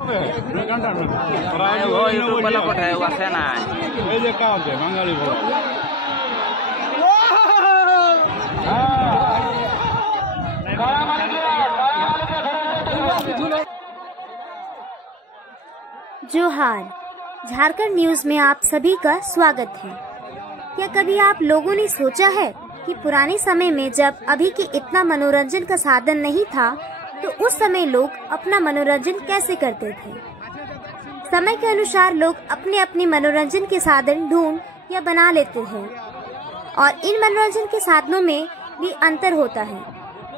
वो यूट्यूब वाला पठाए हुआ से ना এই যে কাজ है বাঙালি বড় जोहार। झारखंड न्यूज में आप सभी का स्वागत है। क्या कभी आप लोगों ने सोचा है कि पुराने समय में जब अभी के इतना मनोरंजन का साधन नहीं था तो उस समय लोग अपना मनोरंजन कैसे करते थे? समय के अनुसार लोग अपने अपने मनोरंजन के साधन ढूंढ या बना लेते हैं और इन मनोरंजन के साधनों में भी अंतर होता है।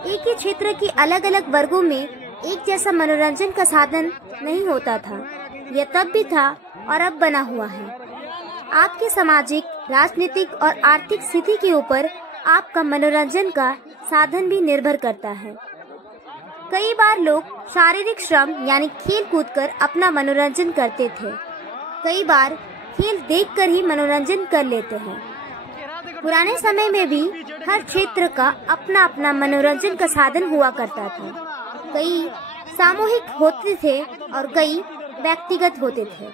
एक ही क्षेत्र की अलग अलग वर्गों में एक जैसा मनोरंजन का साधन नहीं होता था। यह तब भी था और अब बना हुआ है। आपकी सामाजिक, राजनीतिक और आर्थिक स्थिति के ऊपर आपका मनोरंजन का साधन भी निर्भर करता है। कई बार लोग शारीरिक श्रम यानी खेल कूद कर अपना मनोरंजन करते थे। कई बार खेल देखकर ही मनोरंजन कर लेते हैं। पुराने समय में भी हर क्षेत्र का अपना अपना मनोरंजन का साधन हुआ करता था। कई सामूहिक होते थे और कई व्यक्तिगत होते थे।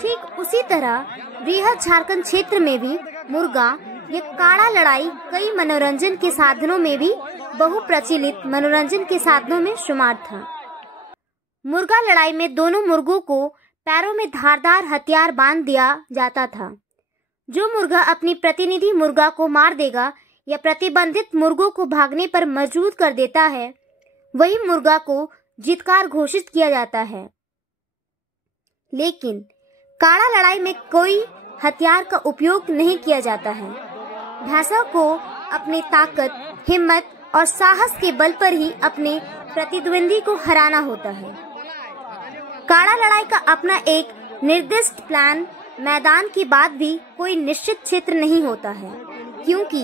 ठीक उसी तरह बृहद झारखंड क्षेत्र में भी मुर्गा या काड़ा लड़ाई कई मनोरंजन के साधनों में भी बहुप्रचलित मनोरंजन के साधनों में शुमार था। मुर्गा लड़ाई में दोनों मुर्गों को पैरों में धारदार हथियार बांध दिया जाता था। जो मुर्गा अपनी प्रतिनिधि मुर्गा को मार देगा या प्रतिबंधित मुर्गों को भागने पर मजबूर कर देता है, वही मुर्गा को जीतकार घोषित किया जाता है। लेकिन काड़ा लड़ाई में कोई हथियार का उपयोग नहीं किया जाता है। भैंसों को अपनी ताकत, हिम्मत और साहस के बल पर ही अपने प्रतिद्वंदी को हराना होता है। काड़ा लड़ाई का अपना एक निर्दिष्ट प्लान, मैदान के बाद भी कोई निश्चित क्षेत्र नहीं होता है, क्योंकि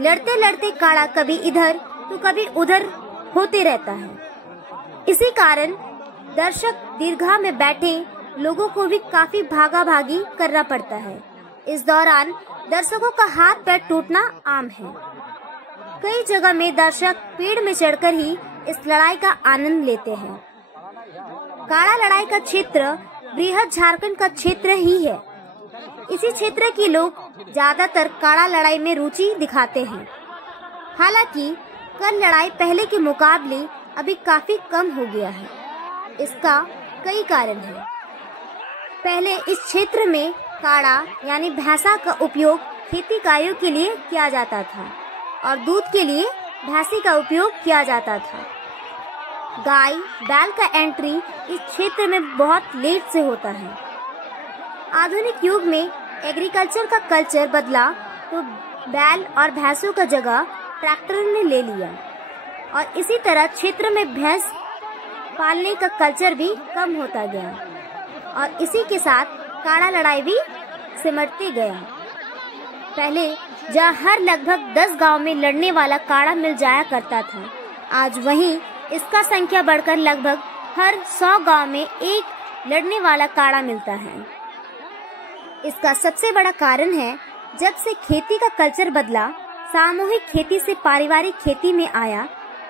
लड़ते लड़ते काड़ा कभी इधर तो कभी उधर होते रहता है। इसी कारण दर्शक दीर्घा में बैठे लोगों को भी काफी भागा भागी करना पड़ता है। इस दौरान दर्शकों का हाथ पैर टूटना आम है। कई जगह में दर्शक पेड़ में चढ़कर ही इस लड़ाई का आनंद लेते हैं। काड़ा लड़ाई का क्षेत्र बृहद झारखंड का क्षेत्र ही है। इसी क्षेत्र के लोग ज्यादातर काड़ा लड़ाई में रुचि दिखाते हैं। हालांकि कल लड़ाई पहले के मुकाबले अभी काफी कम हो गया है। इसका कई कारण है। पहले इस क्षेत्र में काड़ा यानी भैंसा का उपयोग खेती कार्यों के लिए किया जाता था और दूध के लिए भैंसी का उपयोग किया जाता था। गाय, बैल का एंट्री इस क्षेत्र में बहुत लेट से होता है। आधुनिक युग में एग्रीकल्चर का कल्चर बदला तो बैल और भैंसों का जगह ट्रैक्टर ने ले लिया और इसी तरह क्षेत्र में भैंस पालने का कल्चर भी कम होता गया और इसी के साथ काड़ा लड़ाई भी सिमटते गया। पहले जहाँ हर लगभग 10 गांव में लड़ने वाला काड़ा मिल जाया करता था, आज वहीं इसका संख्या बढ़कर लगभग हर 100 गांव में एक लड़ने वाला काड़ा मिलता है। इसका सबसे बड़ा कारण है, जब से खेती का कल्चर बदला, सामूहिक खेती से पारिवारिक खेती में आया,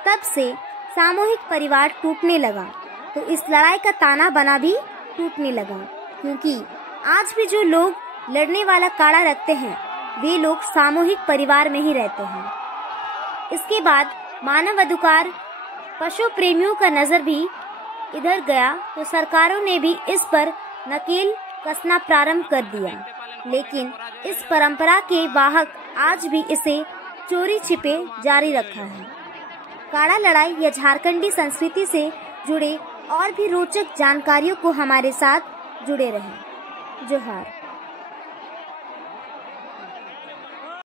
तब से सामूहिक परिवार टूटने लगा तो इस लड़ाई का ताना बाना भी टूटने लगा, क्योंकि आज भी जो लोग लड़ने वाला काड़ा रखते हैं वे लोग सामूहिक परिवार में ही रहते हैं। इसके बाद मानव अधिकार, पशु प्रेमियों का नजर भी इधर गया तो सरकारों ने भी इस पर नकेल कसना प्रारंभ कर दिया। लेकिन इस परंपरा के वाहक आज भी इसे चोरी छिपे जारी रखा है। काड़ा लड़ाई या झारखंडी संस्कृति से जुड़े और भी रोचक जानकारियों को हमारे साथ जुड़े रहें। जोहार।